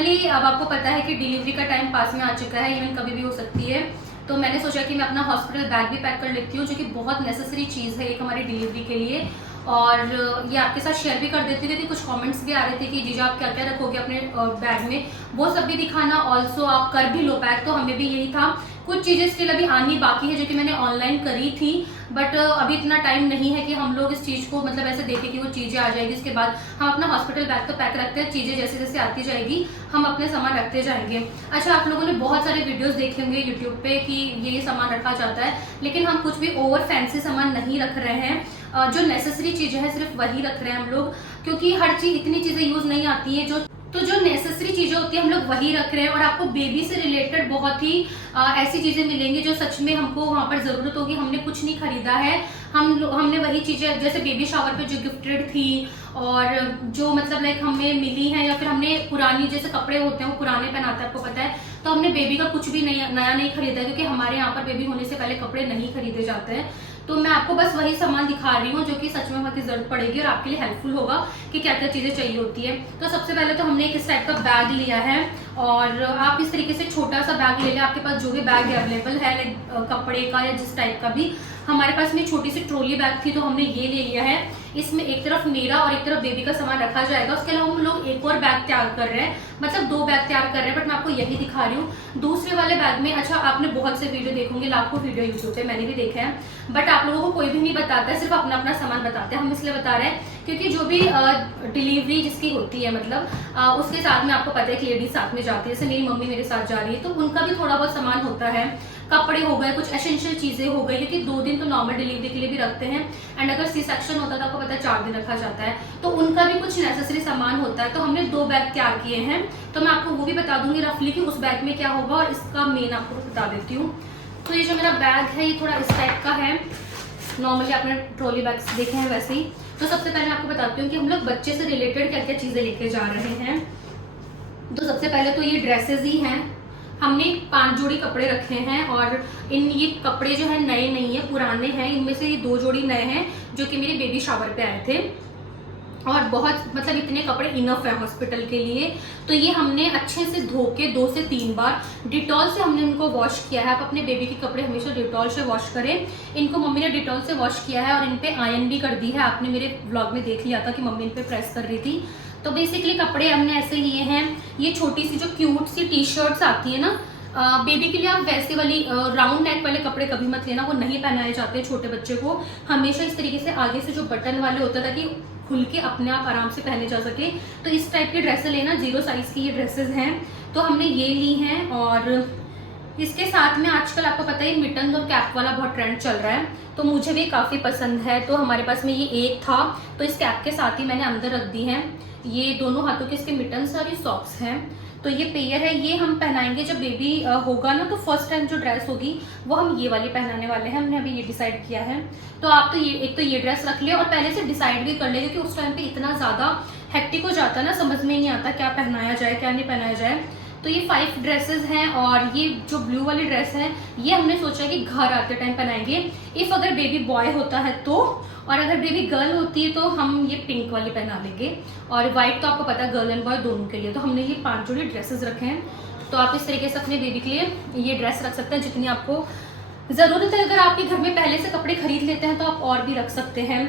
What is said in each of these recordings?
Finally अब आपको पता है कि डिलीवरी का टाइम पास में आ चुका है, इवन कभी भी हो सकती है। तो मैंने सोचा कि मैं अपना हॉस्पिटल बैग भी पैक कर लेती हूँ, जो कि बहुत नेसेसरी चीज़ है एक हमारी डिलीवरी के लिए। और ये आपके साथ शेयर भी कर देती हूँ, क्योंकि कुछ कमेंट्स भी आ रहे थे कि जीजा आप क्या क्या रखोगे अपने बैग में, वो सब भी दिखाना। ऑल्सो आप कर भी लो पैक, तो हमें भी यही था। कुछ चीज़ें स्टिल अभी आनी बाकी है, जो कि मैंने ऑनलाइन करी थी, बट अभी इतना टाइम नहीं है कि हम लोग इस चीज़ को मतलब ऐसे देखें कि वो चीज़ें आ जाएगी। इसके बाद हम अपना हॉस्पिटल बैग तो पैक रखते हैं, चीज़ें जैसे जैसे आती जाएगी हम अपने सामान रखते जाएंगे। अच्छा, आप लोगों ने बहुत सारे वीडियोस देखे होंगे यूट्यूब पे कि ये सामान रखा जाता है, लेकिन हम कुछ भी ओवर फैंसी सामान नहीं रख रहे हैं। जो नेसेसरी चीज़ें हैं सिर्फ वही रख रहे हैं हम लोग, क्योंकि हर चीज़ इतनी चीज़ें यूज़ नहीं आती है। जो नेसेसरी चीज़ें होती है हम लोग वही रख रहे हैं। और आपको बेबी से रिलेटेड बहुत ही ऐसी चीज़ें मिलेंगी जो सच में हमको वहाँ पर ज़रूरत होगी। हमने कुछ नहीं खरीदा है, हमने वही चीज़ें जैसे बेबी शावर पे जो गिफ्टेड थी, और जो मतलब लाइक हमें मिली है, या फिर हमने पुरानी जैसे कपड़े होते हैं वो पुराने पहनाते हैं, आपको पता है। तो हमने बेबी का कुछ भी नया नहीं खरीदा, क्योंकि हमारे यहाँ पर बेबी होने से पहले कपड़े नहीं खरीदे जाते हैं। तो मैं आपको बस वही सामान दिखा रही हूँ जो कि सच में बहुत ही जरूरत पड़ेगी और आपके लिए हेल्पफुल होगा कि क्या क्या चीज़ें चाहिए होती है। तो सबसे पहले तो हमने इस टाइप का बैग लिया है, और आप इस तरीके से छोटा सा बैग ले लें, आपके पास जो भी बैग अवेलेबल है लाइक कपड़े का या जिस टाइप का भी। हमारे पास में छोटी सी ट्रॉली बैग थी, तो हमने ये ले लिया है। इसमें एक तरफ मेरा और एक तरफ बेबी का सामान रखा जाएगा। उसके अलावा हम लोग एक और बैग तैयार कर रहे हैं, मतलब 2 बैग तैयार कर रहे हैं, बट मैं आपको यही दिखा रही हूँ। दूसरे वाले बैग में, अच्छा आपने बहुत से वीडियो देखोगे, लाखों वीडियो यूट्यूब पे मैंने भी देखे हैं, बट आप लोगों को कोई भी नहीं बताता है, सिर्फ अपना अपना सामान बताते हैं। हम इसलिए बता रहे हैं क्योंकि जो भी डिलीवरी जिसकी होती है, मतलब उसके साथ में आपको पता है कि लेडीज साथ में जाती है, जैसे मेरी मम्मी मेरे साथ जा रही है, तो उनका भी थोड़ा बहुत सामान होता है। कपड़े हो गए, कुछ एसेंशियल चीजें हो गई, क्योंकि 2 दिन तो नॉर्मल डिलीवरी के लिए भी रखते हैं, एंड अगर सी सेक्शन होता है तो आपको पता है 4 दिन रखा जाता है, तो उनका भी कुछ नेसेसरी सामान होता है। तो हमने 2 बैग तैयार किए हैं, तो मैं आपको वो भी बता दूंगी रफली कि उस बैग में क्या होगा, और इसका मेन आपको बता देती हूँ। तो ये जो मेरा बैग है ये थोड़ा इस टाइप का है, नॉर्मली आपने ट्रॉली बैग्स देखे हैं वैसे ही। तो सबसे पहले आपको बताती हूँ कि हम लोग बच्चे से रिलेटेड क्या क्या चीजें लेके जा रहे हैं। तो सबसे पहले तो ये ड्रेसेस ही हैं। हमने 5 जोड़ी कपड़े रखे हैं, और ये कपड़े जो है नए नहीं है, पुराने हैं। इनमें से ये 2 जोड़ी नए हैं जो कि मेरे बेबी शावर पे आए थे, और बहुत मतलब इतने कपड़े इनफ है हॉस्पिटल के लिए। तो ये हमने अच्छे से धो के 2 से 3 बार डिटॉल से हमने उनको वॉश किया है। आप अपने बेबी के कपड़े हमेशा डिटॉल से वॉश करें। इनको मम्मी ने डिटॉल से वॉश किया है, और इन पे आयरन भी कर दी है। आपने मेरे व्लॉग में देख लिया था कि मम्मी इन पे प्रेस कर रही थी। तो बेसिकली कपड़े हमने ऐसे लिए हैं। ये छोटी सी जो क्यूट सी टी शर्ट्स आती है ना बेबी के लिए, आप वैसे वाली राउंड नेक वाले कपड़े कभी मत लेना, वो नहीं पहनाए जाते छोटे बच्चे को। हमेशा इस तरीके से आगे से जो बटन वाले होता था कि खुल के अपने आप आराम से पहने जा सके, तो इस टाइप के ड्रेसेस लेना। 0 साइज की ये ड्रेसेस हैं, तो हमने ये ली हैं। और इसके साथ में आजकल आपको पता है मिटन और कैप वाला बहुत ट्रेंड चल रहा है, तो मुझे भी काफ़ी पसंद है। तो हमारे पास में ये एक था, तो इस कैप के साथ ही मैंने अंदर रख दी है। ये दोनों हाथों के इसके मिटन्स और ये सॉक्स हैं। तो ये पेयर है, ये हम पहनाएंगे जब बेबी होगा ना, तो फर्स्ट टाइम जो ड्रेस होगी वो हम ये वाली पहनाने वाले हैं। हमने अभी ये डिसाइड किया है। तो आप तो ये एक तो ये ड्रेस रख ले, और पहले से डिसाइड भी कर ले, क्योंकि उस टाइम पे इतना ज़्यादा हेक्टिक हो जाता है ना, समझ में नहीं आता क्या पहनाया जाए क्या नहीं पहनाया जाए। तो ये 5 ड्रेसेस हैं, और ये जो ब्लू वाली ड्रेस है ये हमने सोचा कि घर आते टाइम पहनाएंगे, इफ़ अगर बेबी बॉय होता है तो। और अगर बेबी गर्ल होती है तो हम ये पिंक वाली पहना लेंगे, और वाइट तो आपको पता है गर्ल एंड बॉय दोनों के लिए। तो हमने ये 5 जोड़ी ड्रेसेस रखे हैं। तो आप इस तरीके से अपने बेबी के लिए ये ड्रेस रख सकते हैं जितनी आपको ज़रूरत है। अगर आपके घर में पहले से कपड़े खरीद लेते हैं तो आप और भी रख सकते हैं।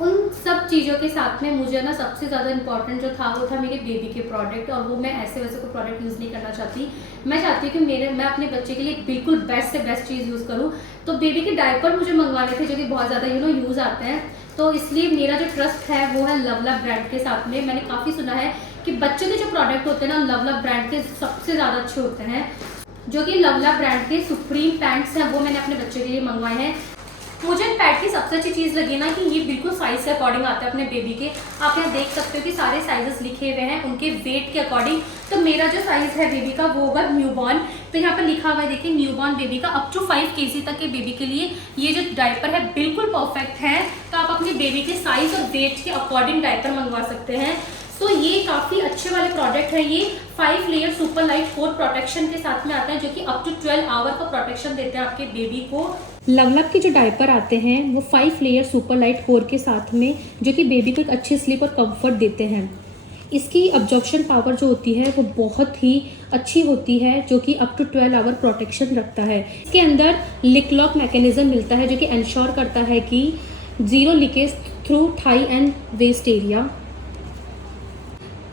उन सब चीज़ों के साथ में मुझे ना सबसे ज़्यादा इंपॉर्टेंट जो था वो था मेरे बेबी के प्रोडक्ट, और वो मैं ऐसे वैसे कोई प्रोडक्ट यूज़ नहीं करना चाहती। मैं चाहती हूँ कि मैं अपने बच्चे के लिए बिल्कुल बेस्ट से बेस्ट चीज़ यूज़ करूँ। तो बेबी के डायपर मुझे मंगवाने थे जो कि बहुत ज़्यादा यूज़ आते हैं, तो इसलिए मेरा जो ट्रस्ट है वो है लवलव ब्रांड के साथ में। मैंने काफ़ी सुना है कि बच्चों के जो प्रोडक्ट होते हैं ना लवलव ब्रांड के सबसे ज़्यादा अच्छे होते हैं। जो कि लवलव ब्रांड के सुप्रीम पैंट्स हैं वो मैंने अपने बच्चे के लिए मंगवाए हैं। मुझे पैड की सबसे अच्छी चीज़ लगी ना कि ये बिल्कुल साइज के अकॉर्डिंग आता है अपने बेबी के। आप यहाँ देख सकते हो कि सारे साइजेस लिखे हुए हैं उनके वेट के अकॉर्डिंग। तो मेरा जो साइज़ है बेबी का वो होगा न्यूबॉर्न। तो यहाँ पर लिखा हुआ है देखिए न्यूबॉर्न बेबी का अप टू 5 kg तक के बेबी के लिए ये जो डायपर है बिल्कुल परफेक्ट है। तो आप अपने बेबी के साइज और वेट के अकॉर्डिंग डायपर मंगवा सकते हैं। तो ये काफ़ी अच्छे वाले प्रोडक्ट है। ये 5 layer super light coat protection के साथ में आता है, जो कि अप टू 12 आवर का प्रोटेक्शन देते हैं आपके बेबी को। लवलव के जो डायपर आते हैं वो 5 लेयर सुपर लाइट कोर के साथ में, जो कि बेबी को एक अच्छी स्लीप और कंफर्ट देते हैं। इसकी अब्जॉर्प्शन पावर जो होती है वो बहुत ही अच्छी होती है, जो कि अप टू 12 आवर प्रोटेक्शन रखता है। इसके अंदर लिक लॉक मैकेनिज्म मिलता है जो कि इंश्योर करता है कि zero leakage through thigh and waist area.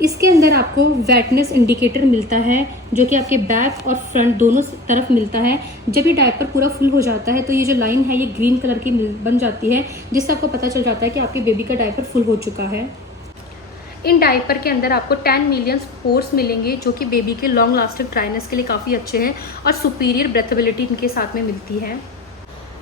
इसके अंदर आपको वेटनेस इंडिकेटर मिलता है जो कि आपके बैक और फ्रंट दोनों तरफ मिलता है। जब ये डायपर पूरा फुल हो जाता है तो ये जो लाइन है ये ग्रीन कलर की बन जाती है, जिससे आपको पता चल जाता है कि आपके बेबी का डायपर फुल हो चुका है। इन डायपर के अंदर आपको 10 मिलियन पोर्स मिलेंगे जो कि बेबी के लॉन्ग लास्टिंग ड्राइनेस के लिए काफ़ी अच्छे हैं और सुपीरियर ब्रेथेबिलिटी इनके साथ में मिलती है।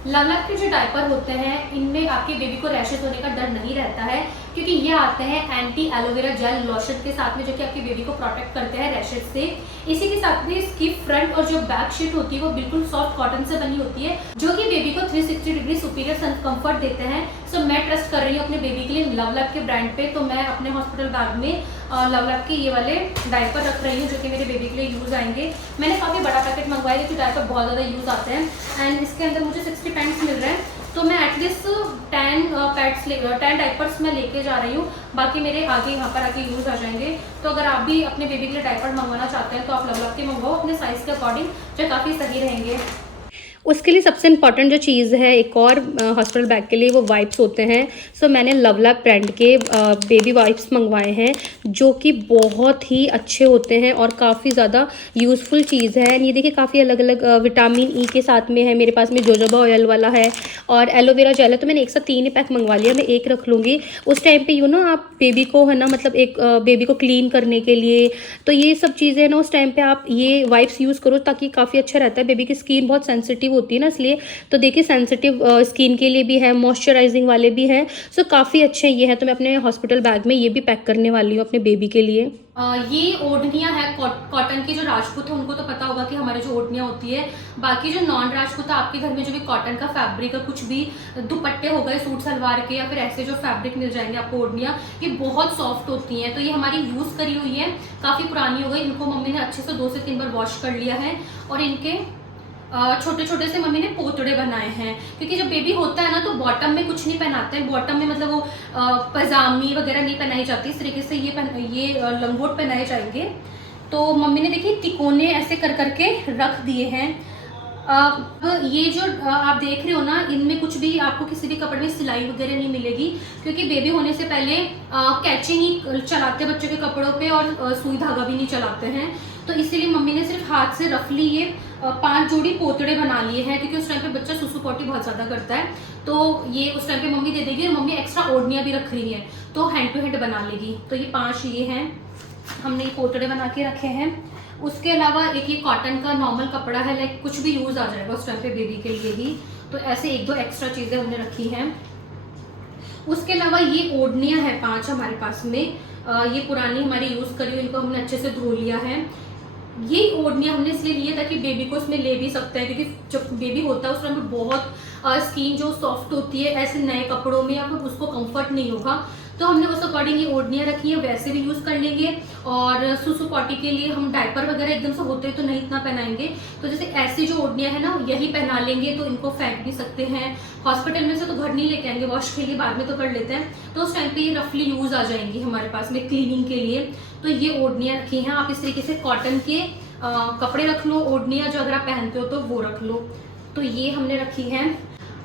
लवलक के जो डायपर होते हैं इनमें आपके बेबी को रैशेस होने का डर नहीं रहता है, क्योंकि ये आते हैं एंटी एलोवेरा जेल लोशन के साथ में जो कि आपके बेबी को प्रोटेक्ट करते हैं रैशेस से। इसी के साथ में इसकी फ्रंट और जो बैक शीट होती है वो बिल्कुल सॉफ्ट कॉटन से बनी होती है जो कि बेबी को 360 डिग्री सुपीरियर कंफर्ट देते हैं। सो मैं ट्रस्ट कर रही हूँ अपने बेबी के लिए लवलक के ब्रांड पे, तो मैं अपने हॉस्पिटल बैग में लवलक के ये वाले डायपर रख रही हूँ जो कि मेरे बेबी के लिए यूज़ आएंगे। मैंने काफ़ी बड़ा पैकेट मंगवाया क्योंकि डायपर बहुत ज़्यादा यूज़ आते हैं एंड इसके अंदर मुझे 60 पैंट्स मिल रहे हैं, तो मैं एटलीस्ट 10 डायपर्स मैं लेके जा रही हूँ, बाकी मेरे आगे यहाँ पर आके यूज़ आ जाएंगे। तो अगर आप भी अपने बेबी के लिए डायपर मंगवाना चाहते हैं तो आप लवलक के मंगवाओ अपने साइज़ के अकॉर्डिंग, जो काफ़ी सही रहेंगे। उसके लिए सबसे इम्पॉर्टेंट जो चीज़ है एक और हॉस्पिटल बैग के लिए वो वाइप्स होते हैं। सो मैंने लवलक ब्रांड के बेबी वाइप्स मंगवाए हैं जो कि बहुत ही अच्छे होते हैं और काफ़ी ज़्यादा यूज़फुल चीज़ है। ये देखिए काफ़ी अलग अलग विटामिन ई के साथ में है, मेरे पास में जोजोबा ऑयल वाला है और एलोवेरा जेल है, तो मैंने एक साथ 3 ही पैक मंगवा लिया। मैं एक रख लूँगी उस टाइम पर आप बेबी को है ना, मतलब एक बेबी को क्लीन करने के लिए, तो ये सब चीज़ें है ना उस टाइम पर आप ये वाइप्स यूज़ करो ताकि काफ़ी अच्छा रहता है। बेबी की स्किन बहुत सेंसिटिव होती है ना, इसलिए तो देखिए सेंसिटिव स्किन के लिए भी है, मॉइस्चराइजिंग वाले भी हैं, सो काफ़ी अच्छे ये है। तो मैं अपने हॉस्पिटल बैग में ये भी पैक करने वाली हूँ अपने बेबी के लिए। ये ओढ़नियाँ है कॉटन की, जो राजपूत है उनको तो पता होगा कि हमारे जो ओढ़नियाँ होती है, बाकी जो नॉन राजपूत है आपके घर में जो भी कॉटन का फैब्रिक है, कुछ भी दुपट्टे हो गए सूट सलवार के या फिर ऐसे जो फैब्रिक मिल जाएंगे आपको ओढ़नियाँ, ये बहुत सॉफ्ट होती हैं। तो ये हमारी यूज़ करी हुई है, काफ़ी पुरानी हो गई, इनको मम्मी ने अच्छे से 2 से 3 बार वॉश कर लिया है और इनके छोटे छोटे से मम्मी ने पोतड़े बनाए हैं, क्योंकि जब बेबी होता है ना तो बॉटम में कुछ नहीं पहनाते हैं, बॉटम में मतलब वो पजामी वगैरह नहीं पहनाई जाती, इस तरीके से ये लंगोट पहनाए जाएंगे। तो मम्मी ने देखिए तिकोने ऐसे कर करके रख दिए हैं। अब ये जो आप देख रहे हो ना, इनमें कुछ भी आपको किसी भी कपड़े में सिलाई वगैरह नहीं मिलेगी, क्योंकि बेबी होने से पहले कैची नहीं चलाते बच्चों के कपड़ों पे और सुई धागा भी नहीं चलाते हैं, तो इसीलिए मम्मी ने सिर्फ हाथ से रफली ये 5 जोड़ी पोतड़े बना लिए हैं, क्योंकि उस टाइम पे बच्चा सुसु पोटी बहुत ज़्यादा करता है, तो ये उस टाइम पे मम्मी दे देगी। और मम्मी एक्स्ट्रा ओढ़नियाँ भी रख रही हैं तो हैंड टू हैंड बना लेगी। तो ये 5 ये हैं, हमने ये पोतड़े बना के रखे हैं। उसके अलावा एक ये कॉटन का नॉर्मल कपड़ा है, लाइक कुछ भी यूज़ आ जाएगा उस टाइम पे बेबी के लिए ही, तो ऐसे 1-2 एक्स्ट्रा चीज़ें हमने रखी हैं। उसके अलावा ये ओढ़नियाँ हैं 5 हमारे पास में, ये पुरानी हमारी यूज़ करी हुई, इनको हमने अच्छे से धो लिया है। ये ओढ़नियाँ हमने इसलिए लिए ताकि बेबी को इसमें ले भी सकते हैं, क्योंकि जब बेबी होता है उस टाइम पे बहुत स्किन जो सॉफ्ट होती है, ऐसे नए कपड़ों में या फिर उसको कंफर्ट नहीं होगा, तो हमने उस अकॉर्डिंग ये ओढ़नियाँ रखी है, वैसे भी यूज़ कर लेंगे। और सुसु पॉटी के लिए हम डायपर वगैरह एकदम से होते तो नहीं इतना पहनाएंगे, तो जैसे ऐसी जो ओढ़नियाँ है ना यही पहना लेंगे, तो इनको फेंक भी सकते हैं। हॉस्पिटल में से तो घर नहीं लेके आएंगे वॉश के लिए, बाद में तो कर लेते हैं, तो उस टाइम पे ये रफली यूज़ आ जाएंगी हमारे पास में क्लीनिंग के लिए। तो ये ओढ़नियाँ रखी हैं, आप इस तरीके से कॉटन के कपड़े रख लो, ओढ़नियाँ जो अगर आप पहनते हो तो वो रख लो, तो ये हमने रखी है।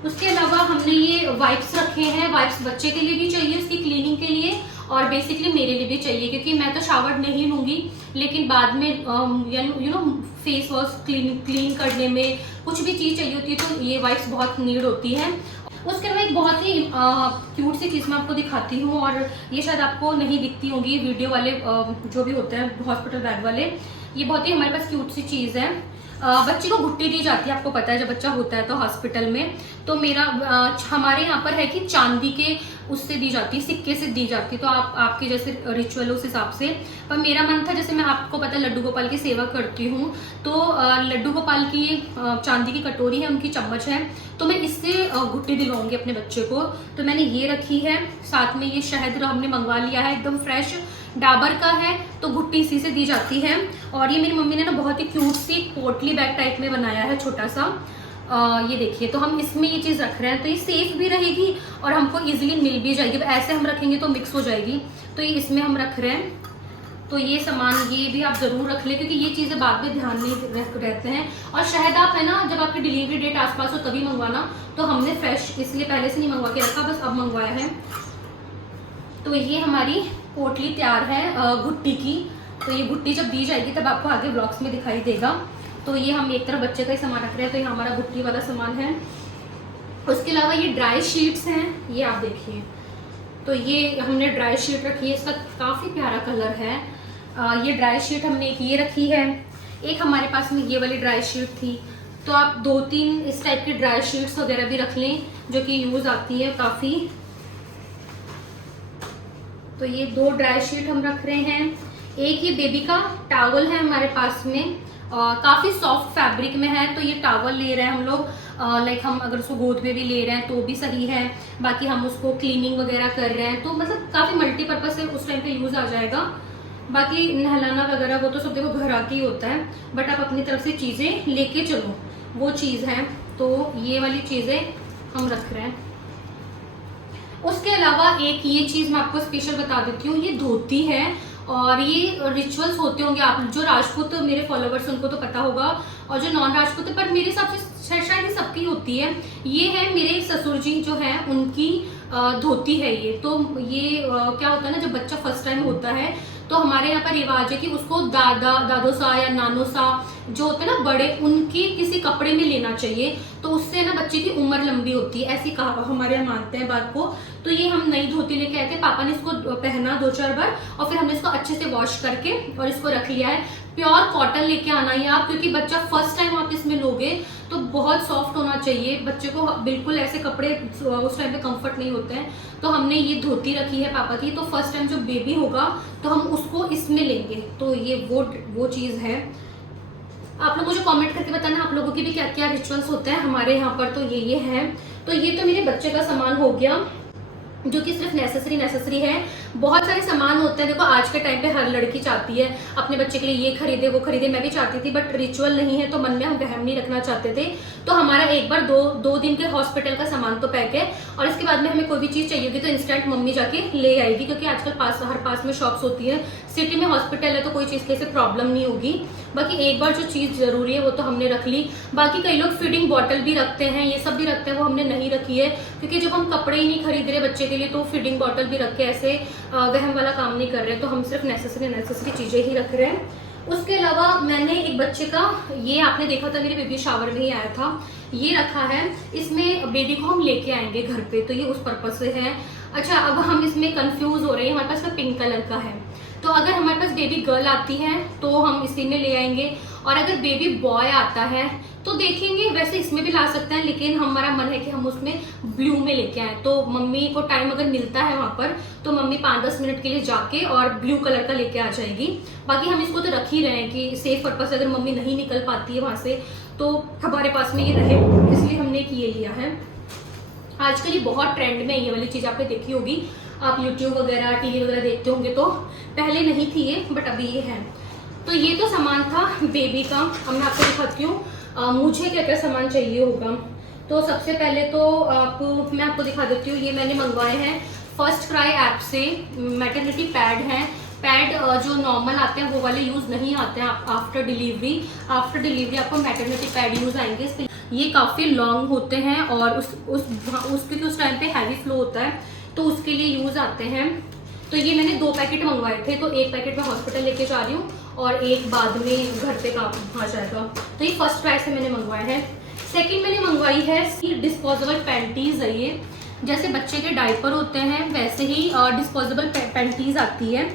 उसके अलावा हमने ये वाइप्स रखे हैं, वाइप्स बच्चे के लिए भी चाहिए उसकी क्लीनिंग के लिए और बेसिकली मेरे लिए भी चाहिए, क्योंकि मैं तो शावर नहीं लूँगी, लेकिन बाद में you know face wash clean करने में कुछ भी चीज़ चाहिए होती है, तो ये वाइप्स बहुत नीड होती है। उसके अलावा एक बहुत ही क्यूट सी चीज़ मैं आपको दिखाती हूँ, और ये शायद आपको नहीं दिखती होंगी वीडियो वाले जो भी होते हैं हॉस्पिटल बैग वाले, ये बहुत ही हमारे पास क्यूट सी चीज़ है। बच्चे को घुट्टी दी जाती है, आपको पता है जब बच्चा होता है तो हॉस्पिटल में, तो मेरा हमारे यहाँ पर है कि चांदी के उससे दी जाती है, सिक्के से दी जाती है, तो आप आपके जैसे रिचुअल उस हिसाब से। पर मेरा मन था, जैसे मैं आपको पता है लड्डू गोपाल की सेवा करती हूँ, तो लड्डू गोपाल की ये चांदी की कटोरी है, उनकी चम्मच है, तो मैं इससे घुट्टी दिलवाऊंगी अपने बच्चे को, तो मैंने ये रखी है। साथ में ये शहद हमने मंगवा लिया है, एकदम फ्रेश डाबर का है, तो घुट्टी इसी से दी जाती है। और ये मेरी मम्मी ने ना बहुत ही क्यूट सी पोटली बैग टाइप में बनाया है, छोटा सा, ये देखिए, तो हम इसमें ये चीज़ रख रहे हैं, तो ये सेफ भी रहेगी और हमको इजीली मिल भी जाएगी। ऐसे हम रखेंगे तो मिक्स हो जाएगी, तो ये इसमें हम रख रहे हैं। तो ये सामान ये भी आप ज़रूर रख लें, क्योंकि ये चीज़ें बाद में ध्यान नहीं रहते हैं। और शहद आप है ना, जब आपकी डिलीवरी डेट आसपास हो तभी मंगवाना। तो हमने फ्रेश इसलिए पहले से नहीं मंगवा के रखा, बस अब मंगवाया है। तो ये हमारी पोटली तैयार है भुट्टी की। तो ये भुट्टी जब दी जाएगी तब आपको आगे ब्लॉग्स में दिखाई देगा। तो ये हम एक तरफ बच्चे का ही सामान रख रहे हैं, तो ये हमारा भुट्टी वाला सामान है। उसके अलावा ये ड्राई शीट्स हैं, ये आप देखिए। तो ये हमने ड्राई शीट रखी है, इसका काफ़ी प्यारा कलर है। ये ड्राई शीट हमने एक ये रखी है, एक हमारे पास में ये वाली ड्राई शीट थी। तो आप 2-3 इस टाइप की ड्राई शीट्स वगैरह भी रख लें जो कि यूज़ आती है काफ़ी। तो ये 2 ड्राई शीट हम रख रहे हैं। एक ये बेबी का टॉवल है हमारे पास में, काफ़ी सॉफ्ट फैब्रिक में है। तो ये टॉवल ले रहे हैं हम लोग, लाइक हम अगर उसको गोद में भी ले रहे हैं तो भी सही है। बाकी हम उसको क्लीनिंग वगैरह कर रहे हैं तो मतलब काफ़ी मल्टीपर्पज़ से उस टाइम पे यूज़ आ जाएगा। बाकी नहलाना वगैरह वो तो सब देखो घर आके ही होता है, बट आप अपनी तरफ से चीज़ें लेके चलो, वो चीज़ है। तो ये वाली चीज़ें हम रख रहे हैं। उसके अलावा एक ये चीज़ मैं आपको स्पेशल बता देती हूँ, ये धोती है। और ये रिचुअल्स होते होंगे, आप जो राजपूत मेरे फॉलोवर्स उनको तो पता होगा, और जो नॉन राजपूत है, पर मेरे हिसाब से शायद ही सबकी होती है। ये है मेरे ससुर जी जो है उनकी धोती है ये। तो ये क्या होता है ना, जब बच्चा फर्स्ट टाइम होता है तो हमारे यहाँ पर रिवाज है कि उसको दादो सा या नानो सा जो होते हैं ना बड़े, उनके किसी कपड़े में लेना चाहिए। तो उससे ना बच्चे की उम्र लंबी होती है, ऐसी कहा हमारे यहाँ मानते हैं बात को। तो ये हम नई धोती लेके आए थे, पापा ने इसको पहना 2-4 बार और फिर हमने इसको अच्छे से वॉश करके और इसको रख लिया है। प्योर कॉटन लेके आना है आप, क्योंकि बच्चा फर्स्ट टाइम आप इसमें लोगे तो बहुत सॉफ्ट होना चाहिए। बच्चे को बिल्कुल ऐसे कपड़े उस टाइम पे कंफर्ट नहीं होते हैं। तो हमने ये धोती रखी है पापा की, तो फर्स्ट टाइम जो बेबी होगा तो हम उसको इसमें लेंगे। तो ये वो चीज़ है। आप लोग मुझे कमेंट करके बताना आप लोगों की भी क्या क्या रिचुअल्स होते हैं हमारे यहाँ पर। तो ये है। तो ये तो मेरे बच्चे का सामान हो गया जो कि सिर्फ नेसेसरी है। बहुत सारे सामान होते हैं, देखो आज के टाइम पे हर लड़की चाहती है अपने बच्चे के लिए ये खरीदे वो खरीदे, मैं भी चाहती थी, बट रिचुअल नहीं है तो मन में हम वहम नहीं रखना चाहते थे। तो हमारा एक बार दो दिन के हॉस्पिटल का सामान तो पैक है, और इसके बाद में हमें कोई भी चीज़ चाहिए होगी तो इंस्टेंट मम्मी जाके ले आएगी, क्योंकि आजकल हर पास में शॉप्स होती है। सिटी में हॉस्पिटल है तो कोई चीज़ की ऐसे प्रॉब्लम नहीं होगी। बाकी एक बार जो चीज़ ज़रूरी है वो तो हमने रख ली। बाकी कई लोग फीडिंग बॉटल भी रखते हैं, ये सब भी रखते हैं, वो हमने नहीं रखी है, क्योंकि जब हम कपड़े ही नहीं खरीद रहे बच्चे के लिए तो फीडिंग बॉटल भी रख के ऐसे वहम वाला काम नहीं कर रहे। तो हम सिर्फ नेसेसरी चीज़ें ही रख रहे हैं। उसके अलावा मैंने एक बच्चे का, ये आपने देखा था मेरे बेबी शावर में ही आया था, ये रखा है। इसमें बेबी को हम लेके आएंगे घर पे, तो ये उस पर्पज से है। अच्छा, अब हम इसमें कंफ्यूज हो रहे हैं, हमारे पास में पिंक कलर का है। तो अगर हमारे पास बेबी गर्ल आती है तो हम इसी में ले आएंगे, और अगर बेबी बॉय आता है तो देखेंगे, वैसे इसमें भी ला सकते हैं, लेकिन हमारा मन है कि हम उसमें ब्लू में लेके आए। तो मम्मी को टाइम अगर मिलता है वहाँ पर तो मम्मी 5-10 मिनट के लिए जाके और ब्लू कलर का लेके आ जाएगी। बाकी हम इसको तो रख ही रहे हैं कि सेफ पर्पज, अगर मम्मी नहीं निकल पाती है वहाँ से तो हमारे पास में ये रहे, इसलिए हमने ये लिया है। आजकल ये बहुत ट्रेंड में ये वाली चीज़ आपने देखी होगी, आप यूट्यूब वगैरह टीवी वगैरह देखते होंगे, तो पहले नहीं थी ये, बट अभी ये है। तो ये तो सामान था बेबी का। अब मैं आपको दिखाती हूँ मुझे क्या क्या सामान चाहिए होगा। तो सबसे पहले तो मैं आपको दिखा देती हूँ, ये मैंने मंगवाए हैं फर्स्ट क्राई ऐप से। मैटरनिटी पैड हैं, पैड जो नॉर्मल आते हैं वो वाले यूज़ नहीं आते हैं आफ्टर डिलीवरी आपको मैटरनिटी पैड यूज़ आएंगे। ये काफ़ी लॉन्ग होते हैं और क्योंकि उस टाइम पे हैवी फ्लो होता है तो उसके लिए यूज़ आते हैं। तो ये मैंने 2 पैकेट मंगवाए थे, तो एक पैकेट मैं हॉस्पिटल लेके जा रही हूँ और एक बाद में घर पे काम आ जाएगा। तो ये फर्स्ट ट्राई से मैंने मंगवाया है। सेकंड मैंने मंगवाई है डिस्पोजेबल पैंटीज है। ये जैसे बच्चे के डायपर होते हैं वैसे ही डिस्पोजेबल पैंटीज आती है।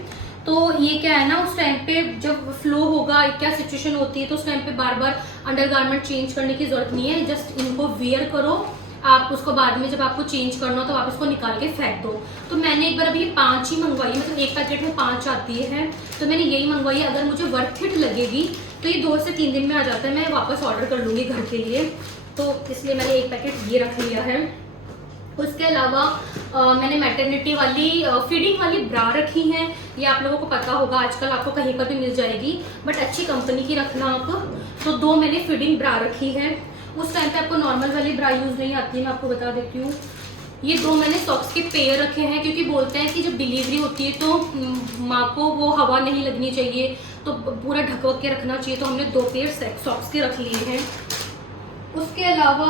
तो ये क्या है ना, उस टाइम पे जब फ्लो होगा, क्या सिचुएशन होती है, तो उस टाइम पे बार बार अंडरगारमेंट चेंज करने की जरूरत नहीं है। जस्ट इनको वेयर करो, आप उसको बाद में जब आपको चेंज करना हो तो आप इसको निकाल के फेंक दो। तो मैंने एक बार अभी 5 ही मंगवाई, मतलब एक पैकेट में 5 आती है, तो मैंने यही मंगवाई है। अगर मुझे वर्थ इट लगेगी तो ये 2 से 3 दिन में आ जाता है, मैं वापस ऑर्डर कर लूँगी घर के लिए। तो इसलिए मैंने एक पैकेट ये रख लिया है। उसके अलावा मैंने मैटरनिटी वाली फीडिंग वाली ब्रा रखी हैं। ये आप लोगों को पता होगा, आजकल आपको कहीं पर भी मिल जाएगी, बट अच्छी कंपनी की रखना आप। तो 2 मैंने फीडिंग ब्रा रखी है। उस टाइम पे आपको नॉर्मल वाली ब्रा यूज़ नहीं आती है, मैं आपको बता देती हूँ। ये 2 मैंने सॉक्स के पेयर रखे हैं, क्योंकि बोलते हैं कि जब डिलीवरी होती है तो माँ को वो हवा नहीं लगनी चाहिए, तो पूरा ढक के रखना चाहिए, तो हमने 2 पेयर सॉक्स के रख लिए हैं। उसके अलावा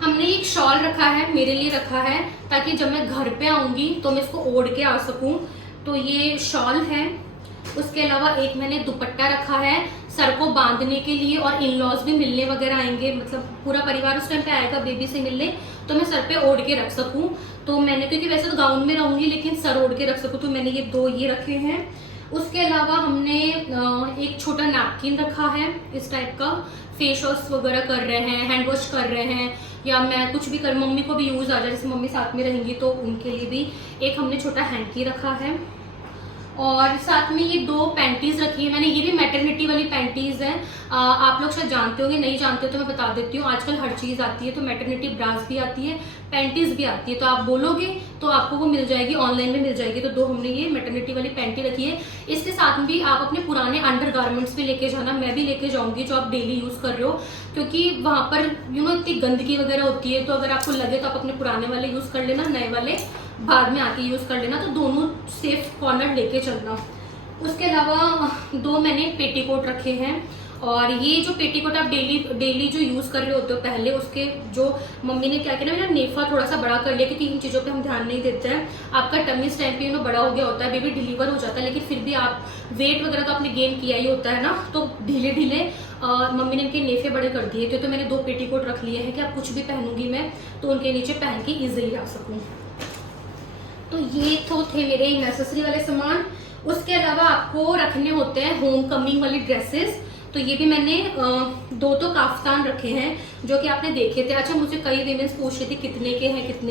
हमने एक शॉल रखा है, मेरे लिए रखा है, ताकि जब मैं घर पे आऊँगी तो मैं इसको ओढ़ के आ सकूँ, तो ये शॉल है। उसके अलावा एक मैंने दुपट्टा रखा है सर को बांधने के लिए, और इन लॉज भी मिलने वगैरह आएंगे, मतलब पूरा परिवार उस टाइम पे आएगा बेबी से मिलने, तो मैं सर पे ओढ़ के रख सकूं। तो मैंने, क्योंकि वैसे तो गाउन में रहूंगी लेकिन सर ओढ़ के रख सकूं, तो मैंने ये 2 ये रखे हैं। उसके अलावा हमने एक छोटा नैपकिन रखा है इस टाइप का, फेस वॉश वगैरह कर रहे हैं, हैंड वॉश कर रहे हैं, या मैं कुछ भी कर, मम्मी को भी यूज़ आ जाए, जैसे मम्मी साथ में रहेंगी तो उनके लिए भी एक हमने छोटा हैंकी रखा है। और साथ में ये 2 पैंटीज रखी है मैंने, ये भी मैटरनिटी वाली पैंटीज हैं। आप लोग शायद जानते होंगे, नहीं जानते हो तो मैं बता देती हूँ। आजकल हर चीज़ आती है, तो मैटरनिटी ब्रास भी आती है, पैंटीज भी आती है, तो आप बोलोगे तो आपको वो मिल जाएगी, ऑनलाइन में मिल जाएगी। तो 2 हमने ये मैटरनिटी वाली पैंटी रखी है। इसके साथ में भी आप अपने पुराने अंडर गारमेंट्स भी लेके जाना, मैं भी लेके जाऊंगी जो आप डेली यूज़ कर रहे हो, क्योंकि वहाँ पर इतनी गंदगी वगैरह होती है, तो अगर आपको लगे तो आप अपने पुराने वाले यूज़ कर लेना, नए वाले बाद में आके यूज़ कर लेना, तो दोनों सेफ कॉर्नर लेके चलना। उसके अलावा 2 मैंने पेटीकोट रखे हैं, और ये जो पेटीकोट आप डेली जो यूज़ कर रहे होते हो पहले, उसके जो मम्मी ने क्या किया ना, मेरा नेफा थोड़ा सा बड़ा कर लिया, क्योंकि इन चीज़ों पे हम ध्यान नहीं देते हैं। आपका टमी इस टाइम पे बड़ा हो गया होता है, बेबी डिलीवर हो जाता है, लेकिन फिर भी आप वेट वगैरह तो आपने गेन किया ही होता है ना, तो ढीले ढीले मम्मी ने इनके नेफे बड़े कर दिए थे, तो मैंने 2 पेटीकोट रख लिए हैं कि आप कुछ भी पहनूंगी मैं तो उनके नीचे पहन के ईजिली आ सकूँ। तो ये तो थे मेरे नेसेसरी वाले सामान। उसके अलावा आपको रखने होते हैं होम कमिंग वाली ड्रेसेस, तो ये भी मैंने 2 तो काफ्तान रखे हैं जो कि आपने देखे थे। अच्छा, मुझे कई वीमेंस पूछ रही थी कितने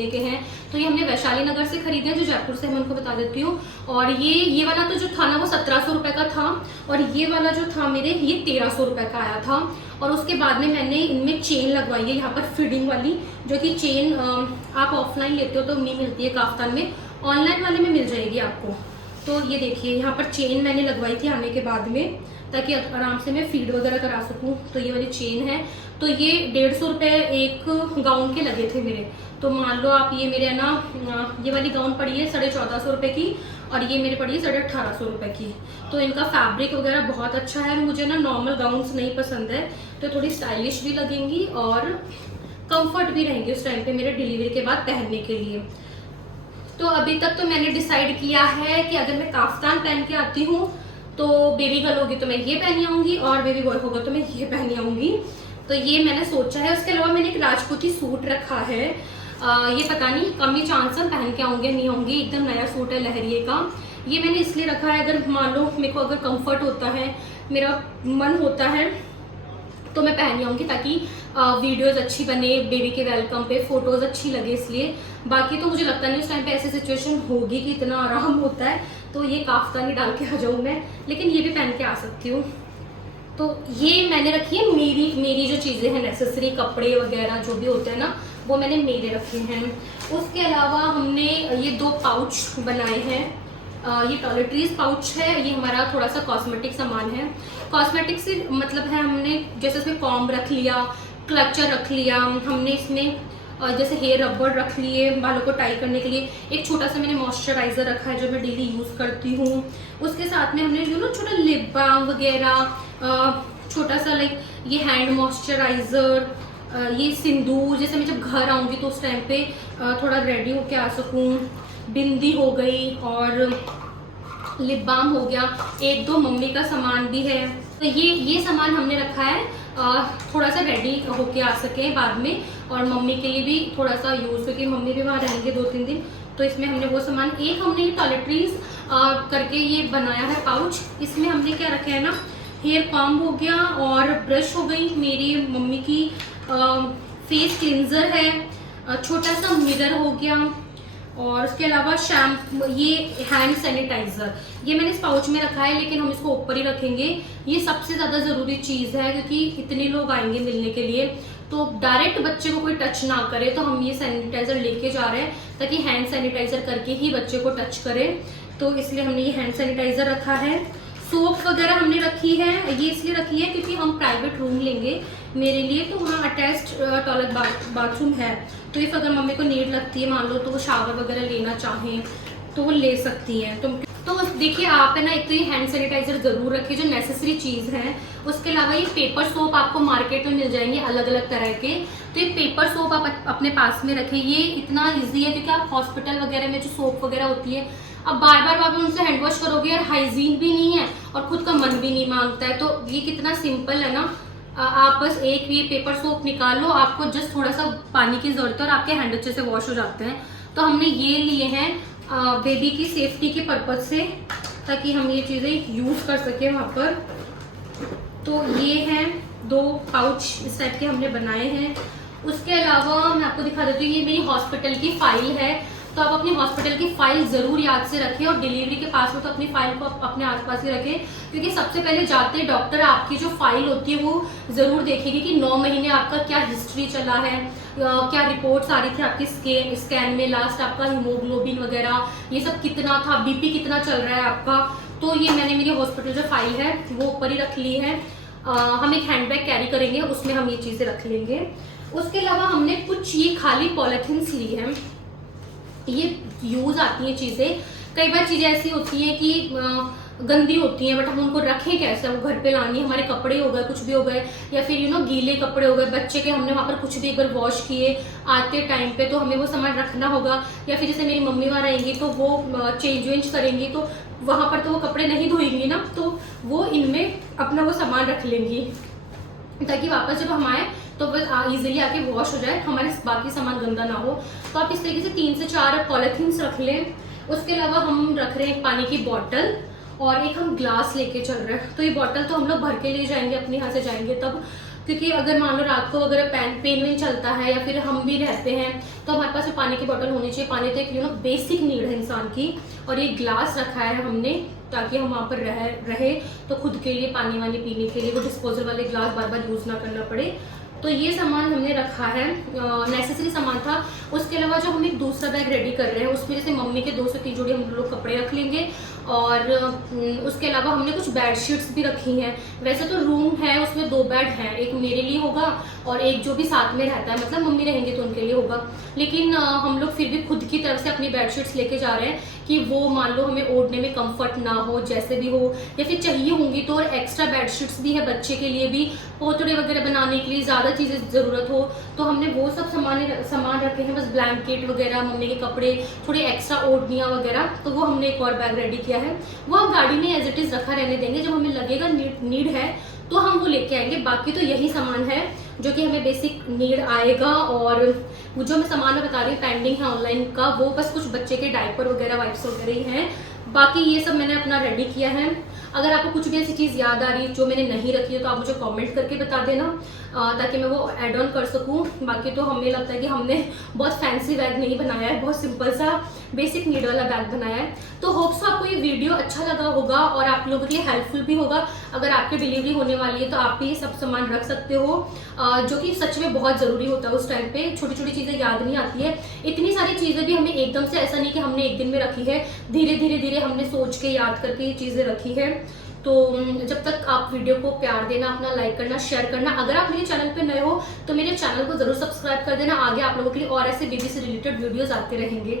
के हैं, तो ये हमने वैशाली नगर से खरीदे हैं, जो जयपुर से, मैं उनको बता देती हूँ। और ये वाला तो जो था ना वो 1700 रुपये का था, और ये वाला जो था मेरे, ये 1300 रुपये का आया था। और उसके बाद में मैंने इनमें चेन लगवाई है यहाँ पर फीडिंग वाली, जो कि चेन आप ऑफलाइन लेते हो तो नहीं मिलती है काफ्तान में, ऑनलाइन वाले में मिल जाएगी आपको। तो ये देखिए यहाँ पर चेन मैंने लगवाई थी आने के बाद में, ताकि आराम से मैं फीड वगैरह करा सकूँ। तो ये वाली चेन है, तो ये 150 रुपये एक गाउन के लगे थे मेरे। तो मान लो आप, ये मेरे ना ये वाली गाउन पड़ी है 1450 रुपये की, और ये मेरे पड़ी है 1850 रुपये की। तो इनका फैब्रिक वगैरह बहुत अच्छा है। मुझे ना नॉर्मल गाउन्स नहीं पसंद है, तो थोड़ी स्टाइलिश भी लगेंगी और कंफर्ट भी रहेंगी उस टाइम पे मेरे डिलीवरी के बाद पहनने के लिए। तो अभी तक तो मैंने डिसाइड किया है कि अगर मैं काफ्तान पहन के आती हूँ तो बेबी गर्ल होगी तो मैं ये पहनी आऊँगी, और बेबी बॉय होगा तो मैं ये पहनी आऊँगी। तो ये मैंने सोचा है। उसके अलावा मैंने एक राजपूती सूट रखा है, ये पता नहीं कम ही चांस है पहन के आऊँगी नहीं आऊँगी, एकदम नया सूट है लहरिए का। ये मैंने इसलिए रखा है, अगर मान लो मेरे को अगर कंफर्ट होता है, मेरा मन होता है तो मैं पहन आऊँगी, ताकि वीडियोस अच्छी बने बेबी के वेलकम पे, फोटोज अच्छी लगे इसलिए। बाकी तो मुझे लगता नहीं उस टाइम पे ऐसी सिचुएशन होगी कि इतना आराम होता है, तो ये काफ्तान ही डाल के आ जाऊँ मैं, लेकिन ये भी पहन के आ सकती हूँ। तो ये मैंने रखी है मेरी जो चीज़ें हैं नेसेसरी, कपड़े वगैरह जो भी होते हैं ना, वो मैंने मेरे रखे हैं। उसके अलावा हमने ये 2 पाउच बनाए हैं। ये टॉयलेटरीज पाउच है, ये हमारा थोड़ा सा कॉस्मेटिक सामान है। कॉस्मेटिक से मतलब है, हमने जैसे इसमें कॉम्ब रख लिया, क्लचर रख लिया, हमने इसमें जैसे हेयर रबर रख लिए बालों को टाई करने के लिए, एक छोटा सा मैंने मॉइस्चराइज़र रखा है जो मैं डेली यूज़ करती हूँ। उसके साथ में हमने छोटा लिप बाम वगैरह, छोटा सा लाइक ये हैंड मॉइस्चराइज़र, ये सिंदूर, जैसे मैं जब घर आऊँगी तो उस टाइम पे थोड़ा रेडी होके आ सकूँ। बिंदी हो गई और लिप बाम हो गया, 1-2 मम्मी का सामान भी है। तो ये सामान हमने रखा है थोड़ा सा रेडी होके आ सके बाद में, और मम्मी के लिए भी थोड़ा सा यूज़, क्योंकि मम्मी भी वहाँ रहेंगे 2-3 दिन, तो इसमें हमने वो सामान। एक हमने टॉयलेटरीज करके ये बनाया है पाउच, इसमें हमने क्या रखा है ना, हेयर कॉम्ब हो गया, और ब्रश हो गई मेरी मम्मी की, फेस क्लिनजर है, छोटा सा मिरर हो गया, और उसके अलावा शैम्पू, ये हैंड सैनिटाइजर, ये मैंने इस पाउच में रखा है, लेकिन हम इसको ऊपर ही रखेंगे। ये सबसे ज़्यादा ज़रूरी चीज़ है, क्योंकि इतने लोग आएंगे मिलने के लिए, तो डायरेक्ट बच्चे को कोई टच ना करे, तो हम ये सैनिटाइजर लेके जा रहे हैं ताकि हैंड सैनिटाइजर करके ही बच्चे को टच करे, तो इसलिए हमने ये हैंड सैनिटाइजर रखा है। सोप वगैरह हमने रखी है, ये इसलिए रखी है क्योंकि हम प्राइवेट रूम लेंगे, मेरे लिए, तो वहाँ अटैच्ड टॉयलेट बाथरूम है। तो इफ़ अगर मम्मी को नीड लगती है मान लो, तो वो शावर वगैरह लेना चाहें तो वो ले सकती हैं। तो देखिए आप है ना, एक तो ये हैंड सैनिटाइजर ज़रूर रखिए जो नेसेसरी चीज़ है। उसके अलावा ये पेपर सोप आपको मार्केट में मिल जाएंगे अलग अलग तरह के, तो ये पेपर सोप आप अपने पास में रखें। ये इतना ईजी है क्योंकि आप हॉस्पिटल वगैरह में जो सोप वगैरह होती है, अब बार बार उनसे हैंड वॉश करोगे यार, हाइजीन भी नहीं है और खुद का मन भी नहीं मांगता है। तो ये कितना सिंपल है ना, आप बस एक ये पेपर सोप निकालो, आपको जस्ट थोड़ा सा पानी की जरूरत है और आपके हैंड अच्छे से वॉश हो जाते हैं। तो हमने ये लिए हैं बेबी की सेफ्टी के पर्पज से, ताकि हम ये चीज़ें यूज़ कर सकें वहाँ पर। तो ये हैं 2 पाउच इस टाइप के हमने बनाए हैं। उसके अलावा मैं आपको दिखा देती हूँ, ये मेरी हॉस्पिटल की फाइल है। तो आप अपनी हॉस्पिटल की फाइल ज़रूर याद से रखें और डिलीवरी के पास में तो अपनी फाइल को अपने आसपास ही रखें, क्योंकि सबसे पहले जाते डॉक्टर आपकी जो फाइल होती है वो ज़रूर देखेगी कि 9 महीने आपका क्या हिस्ट्री चला है, क्या रिपोर्ट्स आ रही थी आपकी स्कैन में, लास्ट आपका हीमोग्लोबिन वगैरह ये सब कितना था, बीपी कितना चल रहा है आपका। तो ये मैंने मेरी हॉस्पिटल जो फाइल है वो ऊपर ही रख ली है। हम एक हैंडबैग कैरी करेंगे, उसमें हम ये चीज़ें रख लेंगे। उसके अलावा हमने कुछ ये खाली पॉलीथीन्स ली हैं, ये यूज आती हैं चीज़ें। कई बार चीज़ें ऐसी होती हैं कि गंदी होती हैं, बट हम उनको रखें कैसे, वो घर पे लानी, हमारे कपड़े हो गए, कुछ भी हो गए, या फिर गीले कपड़े हो गए बच्चे के, हमने वहाँ पर कुछ भी एक बार वॉश किए आते टाइम पे, तो हमें वो सामान रखना होगा। या फिर जैसे मेरी मम्मी वहाँ रहेंगी तो वो चेंज वेंज करेंगी, तो वहाँ पर तो वो कपड़े नहीं धोएंगी ना, तो वो इनमें अपना वो सामान रख लेंगी, ताकि वापस जब हम आए तो वो इजीली आके वॉश हो जाए, हमारे बाकी सामान गंदा ना हो। तो आप इस तरीके से 3 से 4 पॉलीथीन्स रख लें। उसके अलावा हम रख रहे हैं एक पानी की बॉटल और एक हम ग्लास लेके चल रहे हैं। तो ये बॉटल तो हम लोग भर के ले जाएंगे अपने यहाँ से जाएंगे तब, क्योंकि अगर मान लो रात को अगर पेन वेन चलता है या फिर हम भी रहते हैं तो हमारे पास पानी की बोतल होनी चाहिए। पानी तो एक बेसिक नीड है इंसान की। और ये ग्लास रखा है हमने ताकि हम वहाँ पर रहे तो खुद के लिए पानी वानी पीने के लिए वो डिस्पोजल वाले ग्लास बार बार यूज़ ना करना पड़े। तो ये सामान हमने रखा है, नेसेसरी सामान था। उसके अलावा जो हम एक दूसरा बैग रेडी कर रहे हैं उसमें जैसे मम्मी के 2 से 3 जोड़ी हम लोग कपड़े रख लेंगे और उसके अलावा हमने कुछ बेडशीट्स भी रखी हैं। वैसे तो रूम है उसमें 2 बेड हैं, एक मेरे लिए होगा और एक जो भी साथ में रहता है, मतलब मम्मी रहेंगे तो उनके लिए होगा। लेकिन हम लोग फिर भी खुद की तरफ से अपनी बेडशीट्स लेके जा रहे हैं कि वो मान लो हमें ओढ़ने में कंफर्ट ना हो, जैसे भी हो, या फिर चाहिए होंगी तो। और एक्स्ट्रा बेडशीट्स भी है बच्चे के लिए भी, पोतड़े वगैरह बनाने के लिए ज़्यादा चीज़ें ज़रूरत हो तो हमने वो सब सामान रखे हैं। बस ब्लैंकेट वगैरह, मम्मी के कपड़े, थोड़ी एक्स्ट्रा ओढ़नियाँ वगैरह, तो वो हमने एक और बैग रेडी किया है। वो हम गाड़ी में एज इट इज़ रखा रहने देंगे, जब हमें लगेगा नीड है तो हम वो लेके आएंगे। बाकी तो यही सामान है जो कि हमें बेसिक नीड आएगा। और जो मैं सामान में बता रही हूँ पेंडिंग है ऑनलाइन का, वो बस कुछ बच्चे के डायपर वगैरह, वाइप्स वगैरह ही हैं। बाकी ये सब मैंने अपना रेडी किया है। अगर आपको कुछ भी ऐसी चीज़ याद आ रही है जो मैंने नहीं रखी है तो आप मुझे कमेंट करके बता देना ताकि मैं वो ऐड ऑन कर सकूं। बाकी तो हमें लगता है कि हमने बहुत फैंसी बैग नहीं बनाया है, बहुत सिंपल सा बेसिक नीड वाला बैग बनाया है। तो होप्स आपको ये वीडियो अच्छा लगा होगा और आप लोगों के लिए हेल्पफुल भी होगा। अगर आपकी डिलीवरी होने वाली है तो आप भी ये सब सामान रख सकते हो, जो कि सच में बहुत ज़रूरी होता है। उस टाइम पे छोटी छोटी चीज़ें याद नहीं आती है। इतनी सारी चीज़ें भी हमें एकदम से, ऐसा नहीं कि हमने एक दिन में रखी है, धीरे धीरे हमने सोच के याद करके ये चीज़ें रखी है। तो जब तक आप वीडियो को प्यार देना, अपना लाइक करना, शेयर करना। अगर आप मेरे चैनल पे नए हो तो मेरे चैनल को जरूर सब्सक्राइब कर देना। आगे आप लोगों के लिए और ऐसे बेबी से रिलेटेड वीडियोस आते रहेंगे।